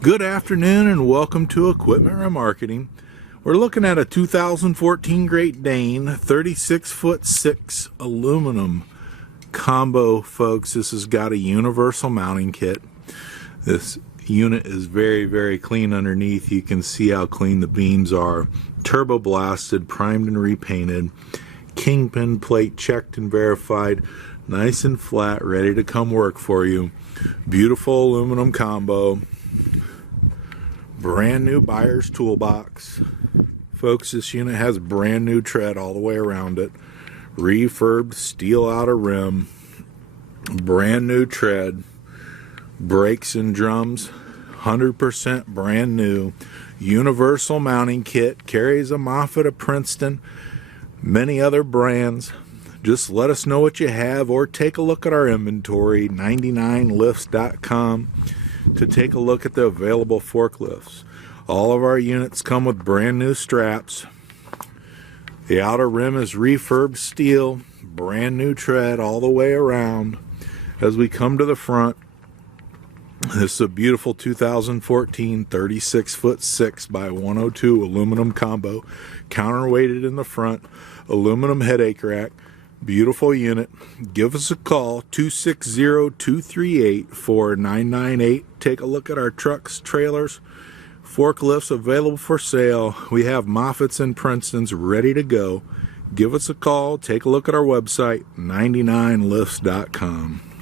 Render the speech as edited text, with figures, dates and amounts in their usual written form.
Good afternoon and welcome to Equipment Remarketing. We're looking at a 2014 Great Dane 36'6" aluminum combo, folks. This has got a universal mounting kit. This unit is very clean underneath. You can see how clean the beams are. Turbo blasted, primed and repainted. Kingpin plate checked and verified. Nice and flat, ready to come work for you. Beautiful aluminum combo. Brand new buyer's toolbox. Folks, this unit has brand new tread all the way around it. Refurbed steel outer rim. Brand new tread. Brakes and drums. 100% brand new. Universal mounting kit. Carries a Moffett, a Princeton. Many other brands. Just let us know what you have or take a look at our inventory. 99lifts.com. to take a look at the available forklifts. All of our units come with brand new straps. The outer rim is refurbed steel, brand new tread all the way around. As we come to the front, this is a beautiful 2014 36'6" by 102 aluminum combo, counterweighted in the front, aluminum headache rack. Beautiful unit. Give us a call, 260-238-4998. Take a look at our trucks, trailers, forklifts available for sale. We have Moffetts and Princetons ready to go. Give us a call. Take a look at our website, 99lifts.com.